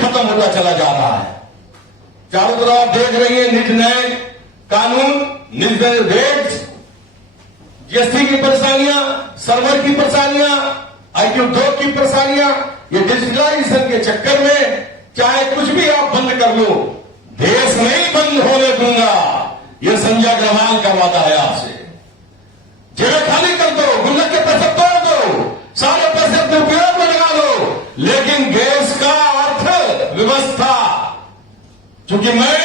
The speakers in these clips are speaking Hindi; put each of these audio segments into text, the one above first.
खत्म होता चला जा रहा है। चारों तरफ आप देख रही हैं नित नए कानून, नित नए रेट्स, जीएसटी की परेशानियां, सर्वर की परेशानियां, आईटी उद्योग की परेशानियां, ये डिजिटलाइजेशन के चक्कर में चाहे कुछ भी आप बंद कर लो, देश नहीं बंद होने दूंगा, ये संजय अग्रवाल का वादा है आपसे। जेब खाली कर दो, गुल्लक के पैसे तोड़ दो, सारे पैसे अपने उपयोग में लगा दो, लेकिन देश का अर्थ व्यवस्था, क्योंकि मैं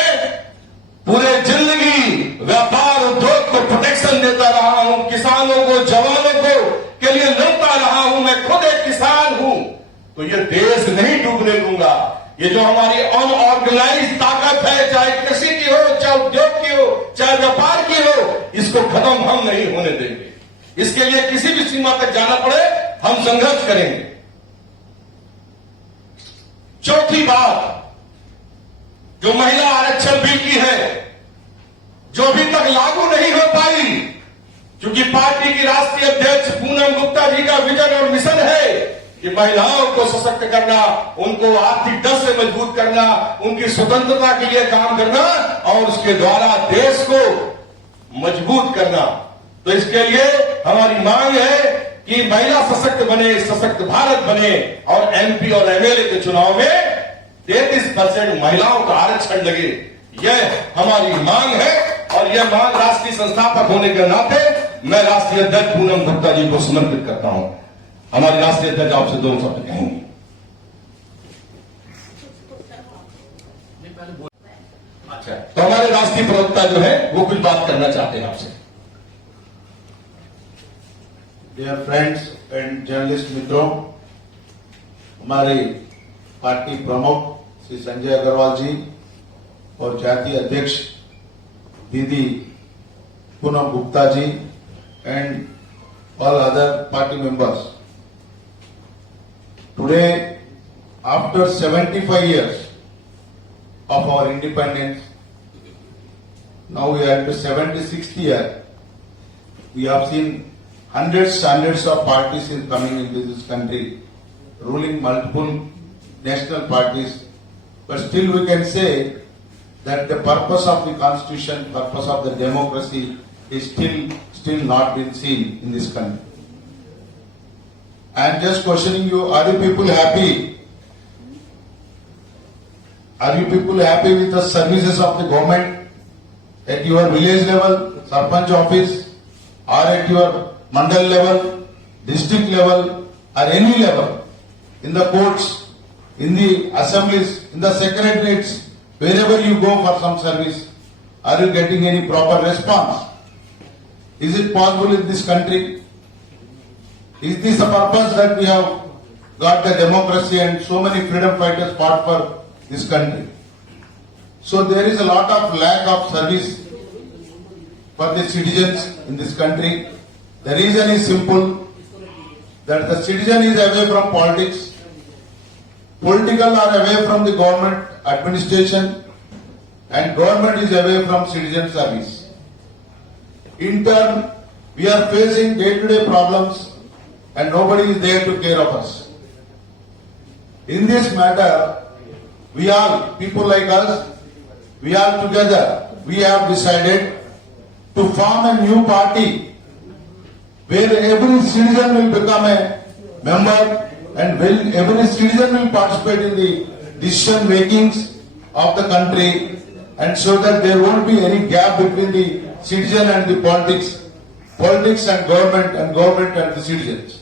पूरे जिंदगी व्यापार उद्योग को प्रोटेक्शन देता रहा हूं, किसानों को, जवानों को के लिए लड़ता रहा हूं, मैं खुद एक किसान हूं, तो ये देश नहीं डूबने दूंगा। ये जो हमारी अनऑर्गेनाइज ताकत है, चाहे कृषि की हो, चाहे उद्योग की हो, चाहे व्यापार की हो, इसको खत्म हम नहीं होने देंगे। इसके लिए किसी भी सीमा तक जाना पड़े, हम संघर्ष करेंगे। चौथी बात, जो महिला आरक्षण बिल की है, जो अभी तक लागू नहीं हो पाई, क्योंकि पार्टी की राष्ट्रीय अध्यक्ष पूनम गुप्ता जी का विजन और मिशन है कि महिलाओं को सशक्त करना, उनको आर्थिक दर से मजबूत करना, उनकी स्वतंत्रता के लिए काम करना और उसके द्वारा देश को मजबूत करना। तो इसके लिए हमारी मांग है कि महिला सशक्त बने, सशक्त भारत बने और एमपी और एमएलए के चुनाव में 33% महिलाओं का आरक्षण लगे, यह हमारी मांग है। और यह मांग राष्ट्रीय संस्थापक होने के नाते मैं राष्ट्रीय अध्यक्ष पूनम गुप्ता जी को समर्पित करता हूं। हमारी राष्ट्रीय अध्यक्ष आपसे 2 शब्द कहेंगे। अच्छा, तो हमारे राष्ट्रीय प्रवक्ता जो है वो कुछ बात करना चाहते हैं आपसे। डियर फ्रेंड्स एंड जर्नलिस्ट मित्रों, हमारे पार्टी प्रमुख श्री संजय अग्रवाल जी और जातीय अध्यक्ष दीदी Poonam Gupta ji and all other party members. Today, after 75 years of our independence, now we are into 76th year, we have seen hundreds of parties in coming into this country, ruling multiple national parties, but still we can say that the purpose of the constitution, purpose of the democracy is still not been seen in this country. I am just questioning you, are you people happy? Are you people happy with the services of the government at your village level, Sarpanch office, or at your mandal level, district level, or any level, in the courts, in the assemblies, in the secretariats, wherever you go for some service, are you getting any proper response? Is it possible in this country? Is this the purpose that we have got the democracy and so many freedom fighters fought for this country? So there is a lot of lack of service for the citizens in this country. The reason is simple, that the citizen is away from politics, political are away from the government administration, and government is away from citizen service. In turn, we are facing day-to-day problems and nobody is there to care of us. In this matter, we all, people like us, we are together, we have decided to form a new party where every citizen will become a member and every citizen will participate in the decision makings of the country, and so that there won't be any gap between the citizen and the politics and government and the citizens.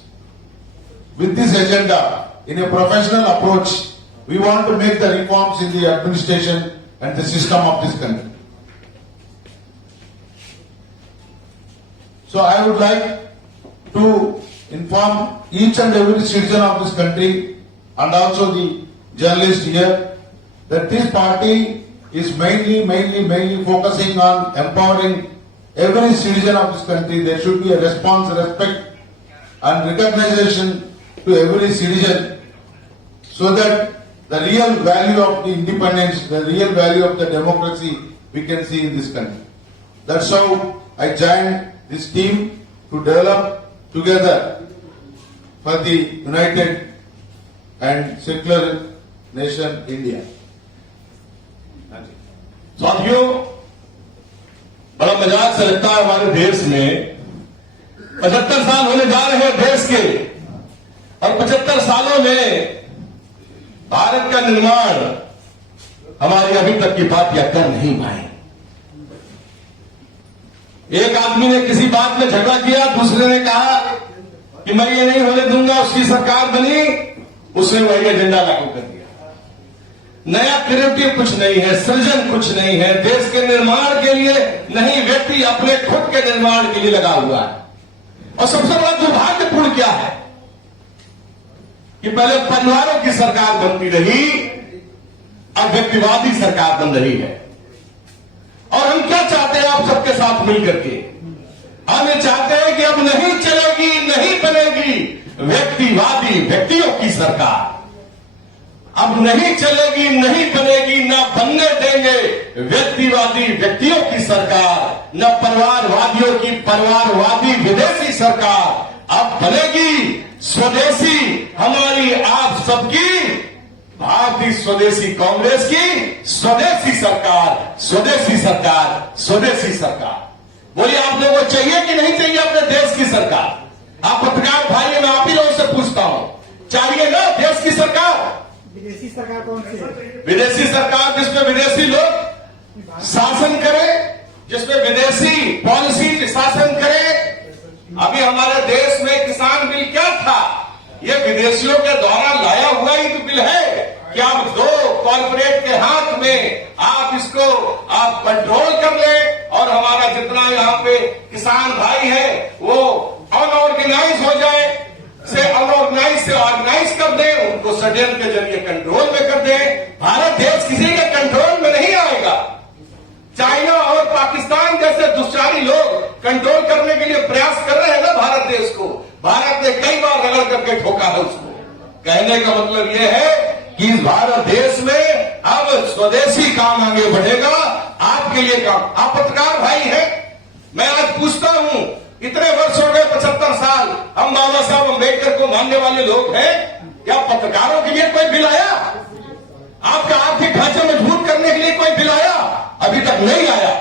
With this agenda, in a professional approach, we want to make the reforms in the administration and the system of this country. So I would like to inform each and every citizen of this country and also the journalists here that this party is mainly focusing on empowering every citizen of this country. There should be a response, respect and recognition to every citizen, so that the real value of the independence, the real value of the democracy we can see in this country. That's how I joined this team to develop together for the united and secular nation India. साथियों, बड़ा मजाक से लगता है हमारे देश में 75 साल होने जा रहे हैं देश के, और 75 सालों में भारत का निर्माण हमारी अभी तक की पार्टियां कर नहीं पाई। एक आदमी ने किसी बात में झगड़ा किया, दूसरे ने कहा कि मैं ये नहीं होने दूंगा, उसकी सरकार बनी, उसने वही एजेंडा लागू कर दिया। नया क्रिएटिव कुछ नहीं है, सृजन कुछ नहीं है, देश के निर्माण के लिए नहीं, व्यक्ति अपने खुद के निर्माण के लिए लगा हुआ है। और सबसे बड़ा दुर्भाग्यपूर्ण क्या है कि पहले परिवारों की सरकार बनती रही, अब व्यक्तिवादी सरकार बन रही है। और हम क्या चाहते हैं आप सबके साथ मिलकर के? हम ये चाहते हैं कि अब नहीं चलेगी, नहीं बनेगी व्यक्तिवादी व्यक्तियों की सरकार। अब नहीं चलेगी, नहीं बनेगी, न बनने देंगे व्यक्तिवादी व्यक्तियों की सरकार, न परिवारवादियों की परिवारवादी विदेशी सरकार। अब बनेगी स्वदेशी, हमारी आप सबकी भारतीय स्वदेशी कांग्रेस की स्वदेशी सरकार, स्वदेशी सरकार, स्वदेशी सरकार। बोलिए, आप लोगों को चाहिए कि नहीं चाहिए अपने देश की सरकार? आप पत्रकार भाई, मैं आप ही लोगों से पूछता हूं, चाहिए ना देश की सरकार? विदेशी सरकार कौन सी है? विदेशी सरकार जिसमें विदेशी लोग शासन करें, जिसमें विदेशी पॉलिसी शासन करें। अभी हमारे देश में किसान बिल क्या था? ये विदेशियों के द्वारा लाया हुआ ही तो बिल है कि आप दो कॉर्पोरेट के हाथ में आप इसको आप कंट्रोल कर ले, और हमारा जितना यहाँ पे किसान भाई है वो अनऑर्गेनाइज हो जाए, से अनऑर्गेनाइज से ऑर्गेनाइज कर दे, उनको षड्यंत्र के जरिए कंट्रोल में कर दे। भारत देश किसी के कंट्रोल में नहीं आएगा। चाइना और पाकिस्तान जैसे दुष्चारी लोग कंट्रोल करने के लिए प्रयास कर रहे हैं ना भारत देश को। भारत ने कई बार रगड़ करके ठोका है उसको। कहने का मतलब यह है कि इस भारत देश में अब स्वदेशी काम आगे बढ़ेगा, आपके लिए काम। आप पत्रकार भाई हैं, मैं आज पूछता हूं, इतने वर्ष हो गए, 75 साल, हम बाबा साहब अम्बेडकर को मानने वाले लोग हैं, क्या पत्रकारों के लिए कोई बिल आया? आपका आर्थिक ढांचा मजबूत करने के लिए कोई बिल आया? अभी तक नहीं आया।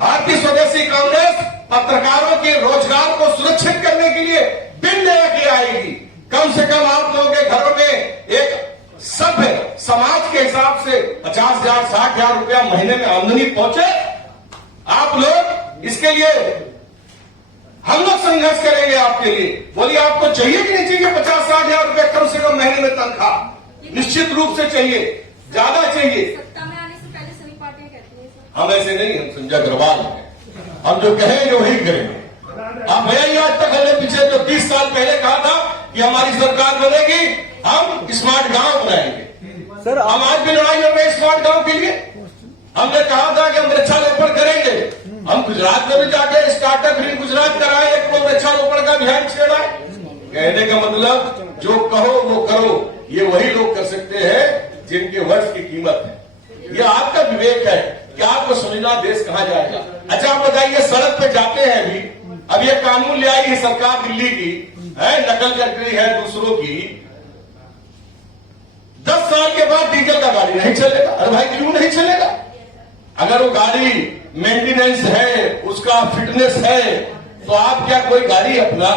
भारतीय स्वदेशी कांग्रेस पत्रकारों के रोजगार को सुरक्षित करने के लिए बिल लेके आएगी। कम से कम आप लोगों के घरों में एक सभ्य समाज के हिसाब से 50,000 60,000 रुपया महीने में आमदनी पहुंचे। आप लोग इसके लिए हम लोग संघर्ष करेंगे आपके लिए। बोलिए, आपको चाहिए कि नहीं चाहिए 50-60,000 रुपए कम से कम महीने में तनख्वाह? निश्चित रूप से चाहिए, ज्यादा चाहिए। सत्ता में आने से पहले सभी पार्टियां कहती हैं सर। हम ऐसे नहीं, हम संजय अग्रवाल हैं, हम जो कहेंगे वही करेंगे। आप भैया, आज तक हमने पीछे जो 30 साल पहले कहा था कि हमारी सरकार बनेगी, हम स्मार्ट गांव बनाएंगे। सर, हम आज भी लड़ाई लड़ रहे हैं स्मार्ट गांव के लिए। हमने कहा था कि हम वृक्षारोपण करेंगे। हम गुजरात में भी जाके स्टार्टअप ग्रीन गुजरात कराए, एक को वृक्षारोपण का अभियान छेड़ा। कहने का मतलब जो कहो वो करो, ये वही लोग कर सकते हैं जिनके वर्ष की कीमत है। ये आपका विवेक है कि आपको समझना देश कहां जाएगा। अच्छा, आप बताइए, सड़क पे जाते हैं अब ये कानून ले आई है सरकार दिल्ली की, है नकल करती है दूसरों की। 10 साल के बाद डीजल का गाड़ी नहीं चलेगा। अरे भाई, क्यों नहीं चलेगा? अगर वो गाड़ी मेंटेनेंस है, उसका फिटनेस है, तो आप क्या कोई गाड़ी अपना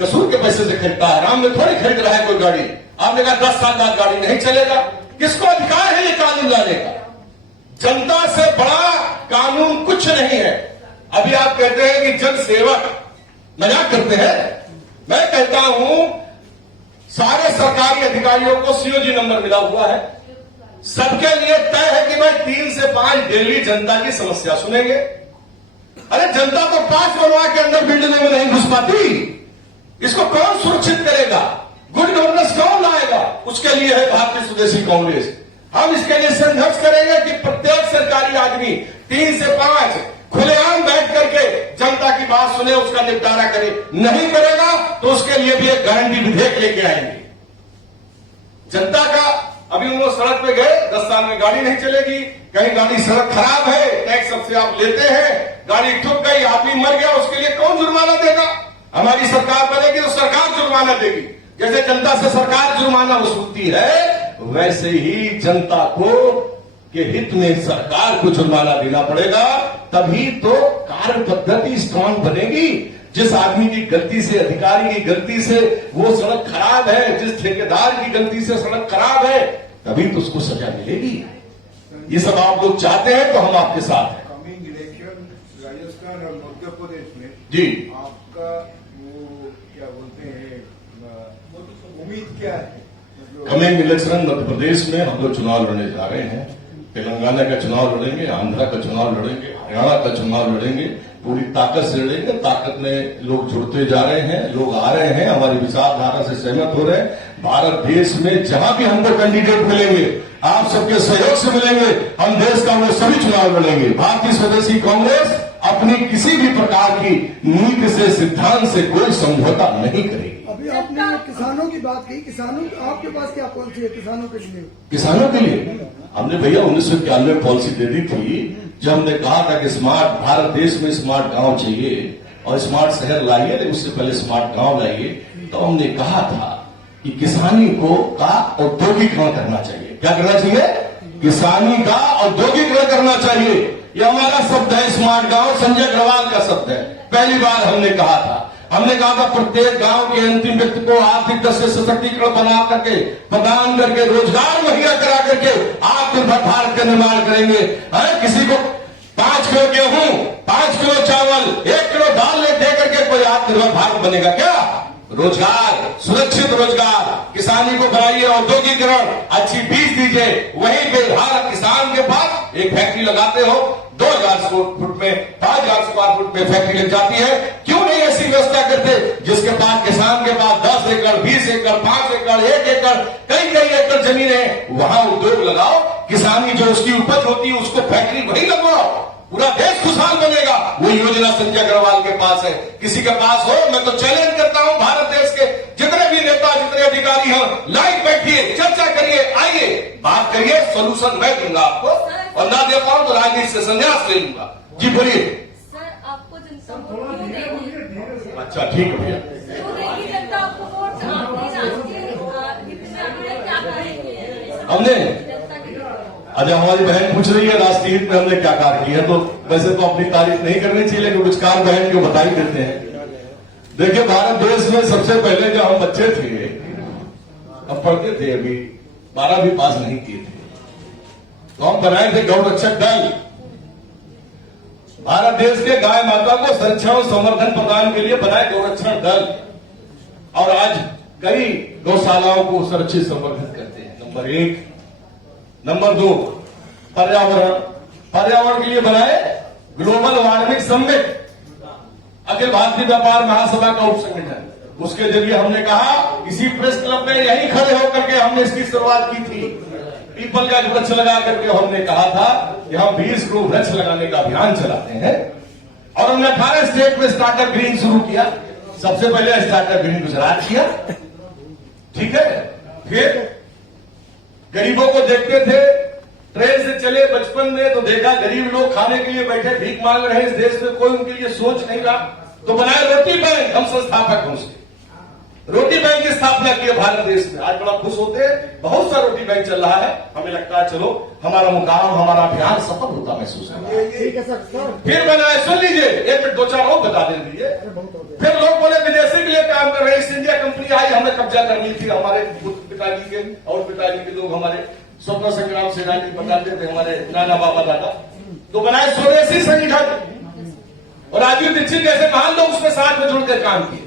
कसूर के पैसे से खरीदता है? आराम में थोड़ी खरीद रहा है कोई गाड़ी। आपने कहा 10 साल बाद गाड़ी नहीं चलेगा। किसको अधिकार है ये कानून लाने का? जनता से बड़ा कानून कुछ नहीं है। अभी आप कहते हैं कि जन सेवक, मजाक करते हैं। मैं कहता हूं, सारे सरकारी अधिकारियों को सीओजी नंबर मिला हुआ है। सबके लिए तय है कि भाई 3 से 5 डेली जनता की समस्या सुनेंगे। अरे, जनता को 5 बनवा के अंदर बिल्डिंगों में नहीं घुस पाती। इसको कौन सुरक्षित करेगा? गुड गवर्नेंस कौन लाएगा? उसके लिए है भारतीय स्वदेशी कांग्रेस। हम इसके लिए संघर्ष करेंगे कि प्रत्येक सरकारी आदमी 3 से 5 खुलेआम बैठ करके जनता की बात सुने, उसका निपटारा करे। नहीं करेगा तो उसके लिए भी एक गारंटी विधेयक लेके आएंगे। जनता का अभी हम लोग सड़क पे गए, 10 साल में गाड़ी नहीं चलेगी। कहीं गाड़ी सड़क खराब है, टैक्स सबसे आप लेते हैं, गाड़ी ठुक गई, आदमी मर गया, उसके लिए कौन जुर्माना देगा? हमारी सरकार बनेगी तो सरकार जुर्माना देगी। जैसे जनता से सरकार जुर्माना वसूलती है, वैसे ही जनता को के हित में सरकार को जुर्माना देना पड़ेगा, तभी तो कार्य पद्धति स्ट्रांग बनेगी। जिस आदमी की गलती से, अधिकारी की गलती से वो सड़क खराब है, जिस ठेकेदार की गलती से सड़क खराब है, तभी तो उसको सजा मिलेगी। ये सब आप लोग चाहते हैं तो हम आपके साथ हैं। कमिंग इलेक्शन राजस्थान और मध्य प्रदेश में जी, आपका वो क्या बोलते हैं उम्मीद क्या है? मतलब कमिंग इलेक्शन मध्य प्रदेश में हम लोग चुनाव लड़ने जा रहे हैं। तेलंगाना का चुनाव लड़ेंगे, आंध्रा का चुनाव लड़ेंगे, हरियाणा का चुनाव लड़ेंगे, पूरी ताकत से लड़ेंगे। ताकत में लोग जुड़ते जा रहे हैं, लोग आ रहे हैं, हमारी विचारधारा से सहमत हो रहे हैं। भारत देश में जहां भी हमको कैंडिडेट मिलेंगे, आप सबके सहयोग से मिलेंगे, हम देश का वो सभी चुनाव लड़ेंगे। भारतीय स्वदेशी कांग्रेस अपनी किसी भी प्रकार की नीति से, सिद्धांत से कोई समझौता नहीं करेगी। अभी आपने किसानों की बात की, किसानों आपके पास क्या पॉलिसी है किसानों के लिए? किसानों के लिए हमने भैया 1991 पॉलिसी दे दी थी, जब हमने कहा था कि स्मार्ट भारत देश में स्मार्ट गांव चाहिए और स्मार्ट शहर लाइए, लेकिन उससे पहले स्मार्ट गांव लाइए। तो हमने कहा था कि किसानी को का औद्योगिकरण करना चाहिए। क्या करना चाहिए? किसानी का औद्योगिकरण करना चाहिए। ये हमारा शब्द है, स्मार्ट गांव संजय अग्रवाल का शब्द है। पहली बार हमने कहा था प्रत्येक गांव के अंतिम व्यक्ति को आर्थिक दृष्टि से सशक्तिकरण बना करके, प्रदान करके, रोजगार मुहैया करा करके आत्मनिर्भर भारत का निर्माण करेंगे। किसी को 5 किलो गेहूं, 5 किलो चावल, 1 किलो दाल दे करके कोई आत्मनिर्भर भारत बनेगा क्या? रोजगार, सुरक्षित रोजगार, किसानी को बनाइए औद्योगिकरण, अच्छी बीज दीजिए। वहीं पे हर किसान के पास एक फैक्ट्री लगाते हो, 2000 स्क्वायर फुट में, 5000 स्क्वायर फुट में फैक्ट्री लग जाती है। क्यों नहीं ऐसी व्यवस्था करते जिसके पास, किसान के पास 10 एकड़, 20 एकड़, 5 एकड़, 1 एकड़, कई एकड़ जमीन है, वहां उद्योग लगाओ। किसानी जो उसकी उपज होती है उसको फैक्ट्री वही लगवाओ, पूरा देश खुशहाल बनेगा। वो योजना संजय अग्रवाल के पास है, किसी के पास हो। मैं तो चैलेंज करता हूं भारत देश के जितने भी नेता, जितने अधिकारी हैं, लाइव बैठिए, चर्चा करिए, आइए बात करिए, सोल्यूशन मैं दूंगा आपको, और ना दे पाऊं तो राजनीति से संन्यास ले लूंगा। जी बोलिए। सर, आपको जनता वोट क्यों देगी? अच्छा ठीक है भैया। क्यों देगी जनता आपको वोट? आपने राष्ट्रीय हित में हमने क्या कार्य किए हैं? हमने जनता के लिए अच्छा, हमारी बहन पूछ रही है राष्ट्रीय हित में हमने क्या कार्य किया, तो वैसे तो अपनी तारीफ नहीं करनी चाहिए, लेकिन कुछ कार्य बहन को बता ही देते हैं। देखिए, भारत देश में सबसे पहले जब हम बच्चे थे, हम पढ़ते थे, अभी 12वीं पास नहीं किए थे, तो हम बनाए थे गौ रक्षक दल। भारत देश के गाय माता को संरक्षण और संवर्धन प्रदान के लिए बनाए गौरक्षण दल, और आज कई गौशालाओं को सुरक्षित संवर्धित करते हैं। नंबर 1। नंबर 2, पर्यावरण के लिए बनाए global warming summit, Akhil Bharatiya व्यापार महासभा का उप संगठन। उसके जरिए हमने कहा, इसी प्रेस क्लब में यही खड़े होकर के हमने इसकी शुरुआत की थी। पीपल का वृक्ष लगा करके हमने कहा था कि हम 20 करोड़ वृक्ष लगाने का अभियान चलाते हैं, और हमने 18 स्टेट में स्टार्टअप ग्रीन शुरू किया। सबसे पहले स्टार्टअप ग्रीन गुजरात किया, ठीक है। फिर गरीबों को देखते थे, ट्रेन से चले बचपन में तो देखा गरीब लोग खाने के लिए बैठे भीख मांग रहे हैं, इस देश में कोई उनके लिए सोच नहीं रहा, तो बनाए रोटी बैंक। हम संस्थापक हैं उसके, रोटी बैंक की स्थापना की है भारत देश में। आज बड़ा खुश होते हैं, बहुत सा रोटी बैंक चल रहा है। हमें लगता है चलो हमारा मुकाम, हमारा अभियान सफल होता महसूस होता है। ठीक है सर। फिर बनाए, सुन लीजिए, 1 मिनट 2-4 और बता दे दीजिए। फिर लोग बोले विदेशी के लिए काम कर रहे हैं, ईस्ट इंडिया कंपनी आई, हमें कब्जा करनी थी। हमारे पिताजी के और पिताजी के लोग हमारे स्वतंत्र संग्राम सेनानी बताते थे, हमारे नाना बाबा दादा, तो बनाए स्वदेशी संगठन, और राजीव दीक्षित जैसे महान लोग उसके साथ में जुड़कर काम किए।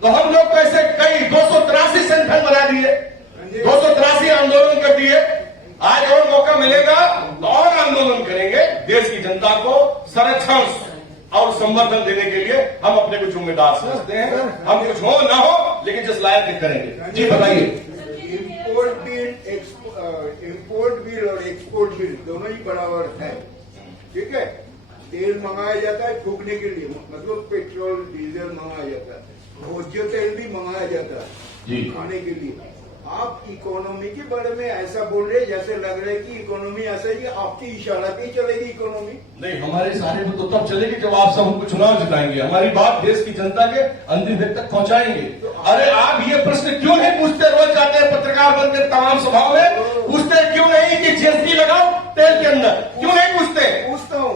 तो हम लोग कैसे कई 283 संगठन बना दिए, 283 आंदोलन कर दिए। आज और मौका मिलेगा तो और आंदोलन करेंगे। देश की जनता को संरक्षण और संवर्धन देने के लिए हम अपने को जिम्मेदार समझते हैं। हम कुछ हो ना हो, लेकिन जिस लायक के करेंगे। जी बताइए। इम्पोर्ट बिल और एक्सपोर्ट बिल दोनों ही बराबर है, ठीक है। तेल मंगाया जाता है फूकने के लिए, मतलब पेट्रोल डीजल मंगाया जाता है, भोज्य तेल भी मंगाया जाता है जी। खाने के लिए। आप इकोनॉमी के बारे में ऐसा बोल रहे जैसे लग रहा है कि इकोनॉमी ऐसा ही आपकी इशारा पे ही चलेगी इकोनॉमी। नहीं, हमारे सारे में तो तब चलेगी जब आप सब हमको चुनाव जिताएंगे, हमारी बात देश की जनता के अंतिम व्यक्ति तक पहुंचाएंगे। अरे आप ये प्रश्न क्यों नहीं पूछते? रोज जाते हैं पत्रकार बनकर तमाम सभाओं में, पूछते क्यों नहीं कि जीएसटी लगाओ तेल के अंदर? क्यों नहीं पूछते? पूछता हूँ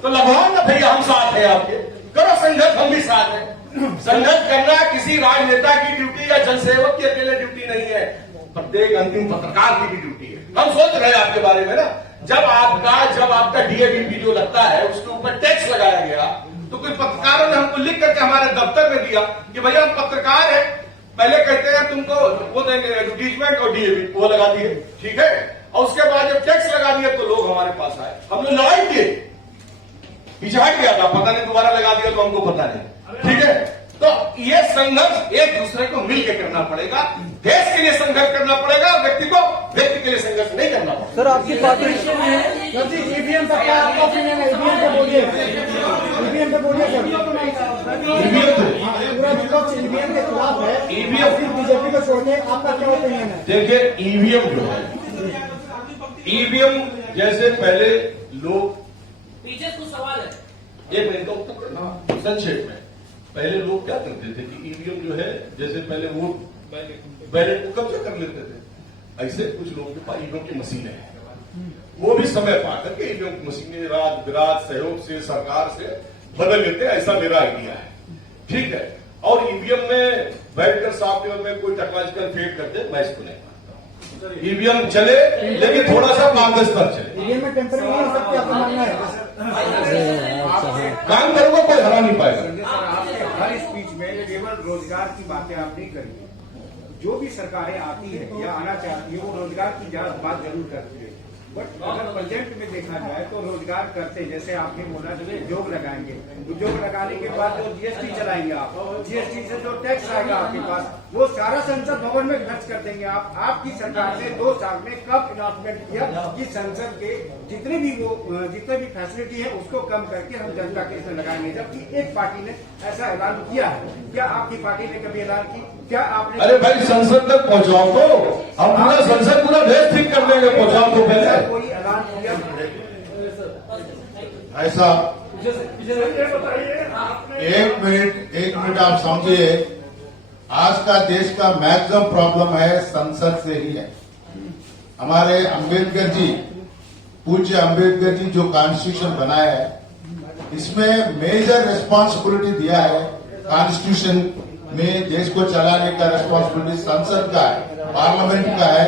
तो लगाओ ना भैया, हम साथ हैं आपके, करो संघर्ष, हम भी साथ हैं। संघर्ष करना किसी राजनेता की ड्यूटी या जनसेवक की अकेले ड्यूटी नहीं है, प्रत्येक अंतिम पत्रकार की भी ड्यूटी है। हम सोच रहे हैं आपके बारे में ना, जब आपका डीएबीपी जो लगता है उसके ऊपर टैक्स लगाया गया, तो कुछ पत्रकारों ने हमको लिख करके हमारे दफ्तर में दिया कि भैया हम पत्रकार हैं, पहले कहते हैं तुमको वो देंगे एडवर्टीजमेंट और डीएबी, वो लगा दिए, ठीक है, और उसके बाद जब टैक्स लगा दिया तो लोग हमारे पास आए, हमने लड़ाई किए, पीछे हट गया था, पता नहीं दोबारा लगा दिया तो हमको पता नहीं, ठीक है। तो ये संघर्ष एक दूसरे को मिलकर करना पड़ेगा, देश के लिए संघर्ष करना पड़ेगा, व्यक्ति के लिए संघर्ष नहीं करना पड़ेगा। सर आपकी पार्टी ईवीएम पर क्या आपका ओपिनियन है? ईवीएम पे बोलिए, ईवीएम पे बोलिए सर। पूरा विपक्ष ईवीएम के खिलाफ है, ईवीएम बीजेपी को छोड़ने आपका क्या ओपिनियन है? देखिए, ईवीएम जो है, ईवीएम जैसे पहले लोग, पीछे कुछ सवाल है, एक मिनट का उत्तर करना संक्षेप में। पहले लोग क्या करते थे कि ईवीएम जो है, जैसे पहले वोट बैलेट को कब्जा कर लेते थे, ऐसे कुछ लोगों के पास ईवीएम की मशीनें हैं, वो भी समय पा करके ईवीएम की मशीनें रात बिरात सहयोग से सरकार से बदल लेते हैं, ऐसा मेरा आइडिया है, ठीक है। और ईवीएम में बैठकर सॉफ्टवेयर में कोई टेक्नोलॉजिकल फेड करते, मैं इसको नहीं मानता हूं। ईवीएम चले लेकिन थोड़ा सा कागज पर चले, ईवीएम में टेम्परिंग नहीं हो सकती, आपका मानना है? काम करूंगा कोई हरा नहीं पाएगा। हर स्पीच में केवल रोजगार की बातें आप नहीं करिए, जो भी सरकारें आती है या आना चाहती है वो रोजगार की बात जरूर करती है, बट अगर प्रेजेंट में देखा जाए तो रोजगार करते, जैसे आपने बोला जो उद्योग लगाएंगे, उद्योग लगाने के बाद जो जीएसटी चलाएंगे आप, जीएसटी से जो टैक्स आएगा आपके पास, वो सारा संसद भवन में खर्च कर देंगे आप। आपकी सरकार ने 2 साल में कब अनाउंसमेंट किया कि संसद के जितने भी फैसिलिटी है उसको कम करके हम जनता के इसमें लगाएंगे, जबकि एक पार्टी ने ऐसा ऐलान किया है। क्या आपकी पार्टी ने कभी ऐलान की? क्या आपने? अरे भाई, संसद तक पहुंचाओ तो हम पूरा संसद पूरा देश ठीक कर देंगे, पहुंचाओ तो पहले। कोई ऐलान किया ऐसा एक मिनट आप समझिए, आज का देश का मैक्सिमम प्रॉब्लम है संसद से ही है। हमारे अंबेडकर जी, पूज्य अंबेडकर जी जो कॉन्स्टिट्यूशन बनाया है, इसमें मेजर रिस्पांसिबिलिटी दिया है, कॉन्स्टिट्यूशन में देश को चलाने का रिस्पांसिबिलिटी संसद का है, पार्लियामेंट का है।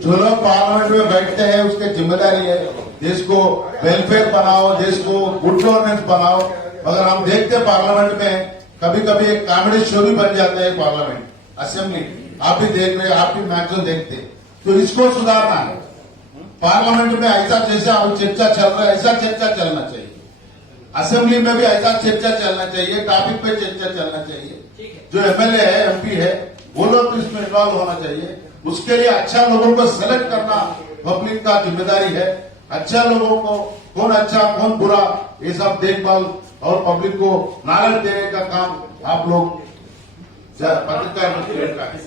जो लोग पार्लियामेंट में बैठते हैं उसकी जिम्मेदारी है देश को वेलफेयर बनाओ, देश को गुड गवर्नेंस बनाओ। मगर हम देखते हैं पार्लियामेंट में कभी कभी एक कॉमेडी शो भी बन जाता है, पार्लियामेंट असेंबली, आप भी देख रहे हैं, आप भी मैक्सिमम देखते हैं, तो इसको सुधारना है। पार्लियामेंट में ऐसा जैसा चर्चा चल रहा है ऐसा चर्चा चलना चाहिए, असेंबली में भी ऐसा चर्चा चलना चाहिए, टॉपिक पे चर्चा चलना चाहिए। जो एमएलए है, एमपी है, वो लोग भी इसमें इन्वॉल्व होना चाहिए। उसके लिए अच्छा लोगों को सेलेक्ट करना पब्लिक का जिम्मेदारी है। अच्छा लोगों को, कौन अच्छा कौन बुरा, ये सब देखभाल और पब्लिक को नॉलेज देने का काम आप लोग पत्रकार का है।